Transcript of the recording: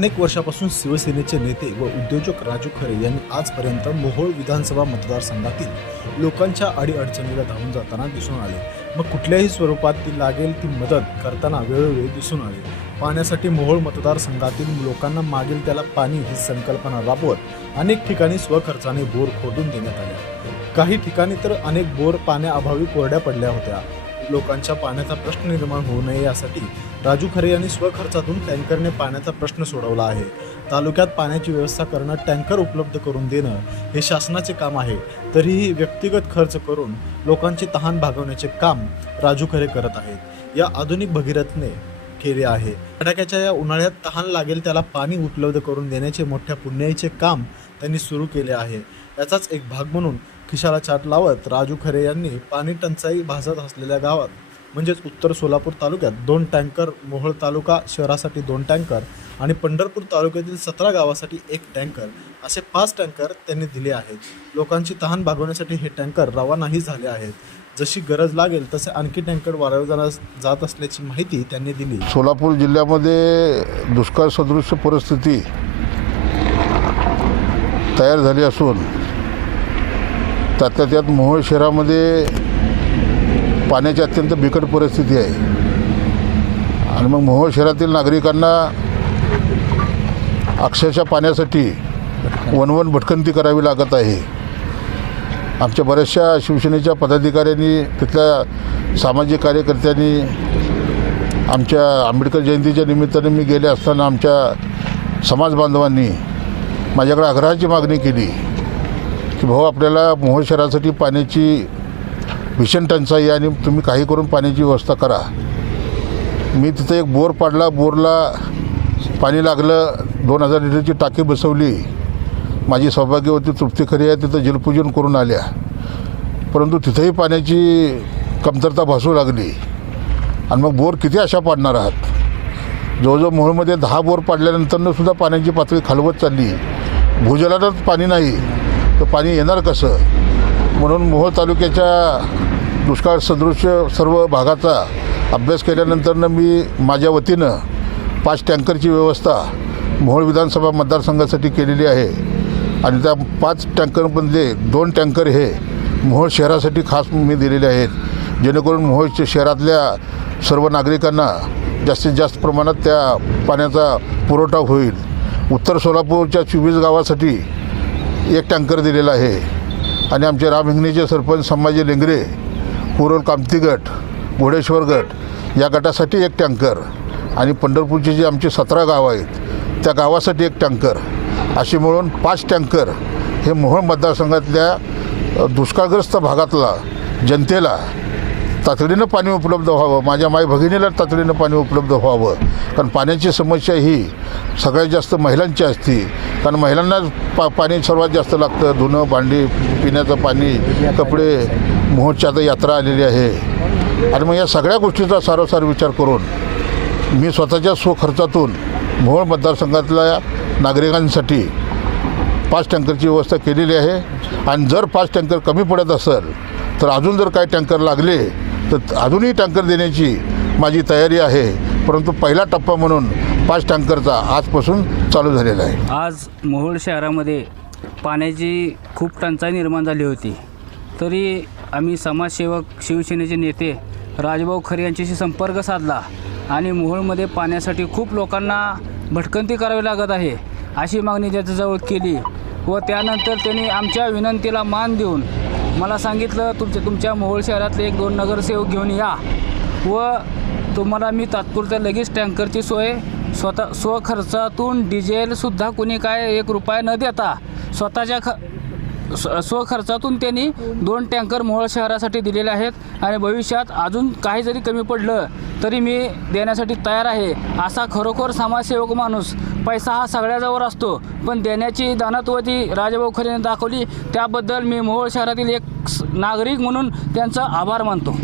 अनेक वर्षापासून शिवसेनेचे नेते व उद्योजक राजू खरे यांनी आजपर्यंत मोहोळ विधानसभा मतदारसंघातील लोकांच्या अडीअडचणीला धावून जाताना दिसून आले। मग कुठल्याही स्वरूपात ती लागेल ती मदत करताना वेळोवेळी दिसून आले। पाण्यासाठी मोहोळ मतदारसंघातील लोकांना मागेल त्याला पाणी ही संकल्पना राबवत अनेक ठिकाणी स्वखर्चाने बोर खोदून देण्यात आले। काही ठिकाणी तर अनेक बोर पाण्याअभावी कोरड्या पडल्या होत्या। लोकांच्या पाण्याचा प्रश्न निर्माण होऊ नये यासाठी राजू खरे यांनी स्वखर्चातून टँकरने पाण्याचा प्रश्न सोडवला आहे। तालुक्यात पाण्याची व्यवस्था करणं, टँकर उपलब्ध करून देणं हे शासनाचे काम आहे, तरीही व्यक्तिगत खर्च करून लोकांची तहान भागवण्याचे काम राजू खरे करत आहेत। या आधुनिक भगीरथने केले आहे। कडाक्याच्या या उन्हाळ्यात तहान लागेल त्याला पाणी उपलब्ध करून देण्याचे मोठ्या पुण्याईचे काम त्यांनी सुरू केले आहे। याचाच एक भाग म्हणून खिशाला चाट लावत राजू खरे यांनी पाणी टंचाई भासत असलेल्या गावात म्हणजेच उत्तर सोलापूर तालुक्यात 2 टँकर, मोहोळ तालुका शहरासाठी 2 टँकर आणि पंढरपूर तालुक्यातील 17 गावासाठी 1 टँकर असे 5 टँकर त्यांनी दिले आहेत। लोकांची तहान भागवण्यासाठी हे टँकर रवानाही झाले आहेत। जशी गरज लागेल तसे आणखी टँकर वाढवले जात असल्याची माहिती त्यांनी दिली। सोलापूर जिल्ह्यामध्ये दुष्काळ सदृश परिस्थिती तयार झाली असून त्यात मोहोळ शहरामध्ये पाण्याची अत्यंत बिकट परिस्थिती आहे आणि मग मोहोळ शहरातील नागरिकांना अक्षरशः पाण्यासाठी वणवण भटकंती करावी लागत आहे। आमच्या बऱ्याचशा शिवसेनेच्या पदाधिकाऱ्यांनी, तिथल्या सामाजिक कार्यकर्त्यांनी आमच्या आंबेडकर जयंतीच्या निमित्ताने मी गेले असताना आमच्या समाज बांधवांनी माझ्याकडे आग्रहाची मागणी केली की भाऊ, आपल्याला मोहोळ शहरासाठी पाण्याची भीषण टंचाई आणि तुम्ही काही करून पाण्याची व्यवस्था करा। मी तिथं एक बोर पाडला, बोरला पाणी लागलं, 2000 लिटरची टाकी बसवली। माझी सौभाग्यवती तृप्ती खरे आहे, तिथं जलपूजन करून आल्या, परंतु तिथंही पाण्याची कमतरता भासू लागली आणि मग बोर किती अशा पाडणार आहात। जवळजवळ मोहोळमध्ये 10 बोर पाडल्यानंतरनं सुद्धा पाण्याची पातळी खालवत चालली। भूजलातच पाणी नाही तर पाणी येणार कसं? म्हणून मोहोळ तालुक्याच्या दुष्काळ सदृश सर्व भागाचा अभ्यास केल्यानंतरनं मी माझ्या वतीनं 5 टँकरची व्यवस्था मोहोळ विधानसभा मतदारसंघासाठी केलेली आहे आणि त्या 5 टँकरमध्ये 2 टँकर हे मोहोळ शहरासाठी खास मी दिलेले आहेत, जेणेकरून मोहोळ शहरातल्या सर्व नागरिकांना जास्तीत जास्त प्रमाणात त्या पाण्याचा पुरवठा होईल। उत्तर सोलापूरच्या 24 गावासाठी 1 टँकर दिलेला आहे आणि आमचे रामहिंगणीचे सरपंच संभाजी लेंगरे, कुरोल कामती गट, घोडेश्वर गट या गटासाठी 1 टँकर आणि पंढरपूरची जी आमची 17 गावं आहेत त्या गावासाठी 1 टँकर अशी मिळून 5 टँकर हे मोहोळ मतदारसंघातल्या दुष्काळग्रस्त भागातला जनतेला तातडीनं पाणी उपलब्ध व्हावं, माझ्या माय भगिनीला तातडीनं पाणी उपलब्ध व्हावं। कारण पाण्याची समस्या ही सगळ्यात जास्त महिलांची असते, कारण महिलांना पाणी सर्वात जास्त लागतं। धुणं, भांडी, पिण्याचं पाणी, कपडे, मोहोळची आता यात्रा आलेली आहे आणि मग या सगळ्या गोष्टीचा सारोसार विचार करून मी स्वतःच्या स्वखर्चातून मोहोळ मतदारसंघातल्या नागरिकांसाठी 5 टँकरची व्यवस्था केलेली आहे आणि जर 5 टँकर कमी पडत असेल तर अजून जर काही टँकर लागले तर अजूनही टँकर देण्याची माझी तयारी आहे, परंतु पहिला टप्पा म्हणून 5 टँकरचा आजपासून चालू झालेला आहे। आज मोहोळ शहरामध्ये पाण्याची खूप टंचाई निर्माण झाली होती, तरी आम्ही समाजसेवक शिवसेनेचे नेते राजभाऊ खरे यांच्याशी संपर्क साधला आणि मोहोळमध्ये पाण्यासाठी खूप लोकांना भटकंती करावी लागत आहे अशी मागणी त्याच्याजवळ केली व त्यानंतर त्यांनी आमच्या विनंतीला मान देऊन मला सांगितलं, तुमच्या मोहोळ शहरातले 1-2 नगरसेवक घेऊन या व तुम्हाला मी तात्पुरत्या लगेच टँकरची सोय स्वखर्चातून डिझेलसुद्धा कुणी काय 1 रुपया न देता स्वतःच्या स्वखर्चातून त्यांनी 2 टँकर मोहोळ शहरासाठी दिलेले आहेत आणि भविष्यात अजून काही जरी कमी पडलं तरी मी देण्यासाठी तयार आहे। असा खरोखर समाजसेवक माणूस, पैसा हा सगळ्याजवळ असतो पण देण्याची दानत्वती राजभाऊ खरेने दाखवली, त्याबद्दल मी मोहोळ शहरातील एक नागरिक म्हणून त्यांचा आभार मानतो।